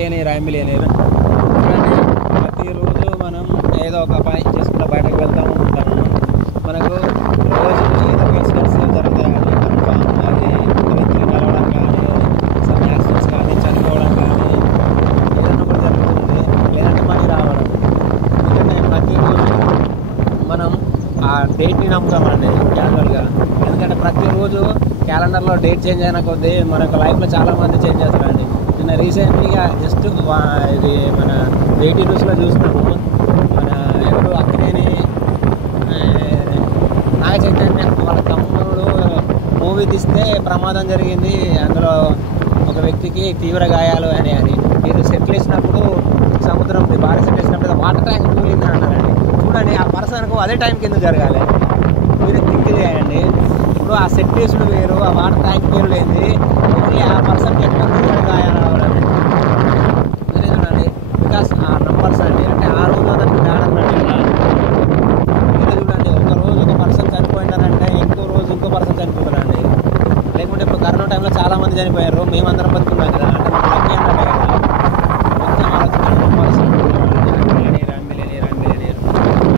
Millionaire I millionaire. చూడండి, ప్రతిరోజు మనం ఏదో ఒక పని చేసుకుంటూ బయటకు వెళ్తూ ఉంటాము. మనకు రోజు ఏదో ఇన్సిడెంట్స్ జరుగుతాయండి. కన్ఫామ్ అది వ్యక్తిని కలవడం కానీ, సమ్ యాక్సిడెంట్స్ కానీ, చనిపోవడం కానీ ఏదైనా ఒకటి జరుగుతుంది. లేదంటే మనీ రావడం. ఎందుకంటే ప్రతిరోజు మనం ఆ డేట్ని నమ్ముతామండి క్యాలెండర్గా. ఎందుకంటే ప్రతిరోజు క్యాలెండర్లో డేట్ చేంజ్ అయిన కొద్దీ మనకు లైఫ్లో చాలామంది చేంజ్ చేస్తారండి. నిన్న రీసెంట్లీగా జస్ట్ ఇది మన వెయిటీ న్యూస్లో చూసినాము. మన ఎవరు అక్కినేని నాగ చైతన్య వాళ్ళ తమ్ముడు మూవీ తీస్తే ప్రమాదం జరిగింది. అందులో ఒక వ్యక్తికి తీవ్ర గాయాలు అని మీరు సెటిల్ వేసినప్పుడు సముద్రం భారీ సెటిల్ వేసినప్పుడు వాటర్ ట్యాంక్ కూలిందని అన్నారండి. చూడండి, ఆ పర్సన్కు అదే టైంకి ఎందుకు జరగాలి? మీరు థింక్ చేయండి. ఇప్పుడు ఆ సెట్ వేసుడు వేరు, ఆ వాటర్ ట్యాంక్ వేరు లేని ఓన్లీ ఆ పర్సన్కి ఎట్లా గాయాలు రావాలని మీరే చూడండి. బికాస్ ఆ నంబర్స్ అండి, అంటే ఆ రోజు అతనికి తేడానండి. మీరే చూడండి, ఒక రోజు ఒక పర్సన్ చనిపోయింటారంటే ఇంకో రోజు ఇంకో పర్సన్ చనిపోతారండి. లేకుంటే ఇప్పుడు కరోనా టైంలో చాలామంది చనిపోయారు, మేమందరం బతుకున్నాం కదా. అంటే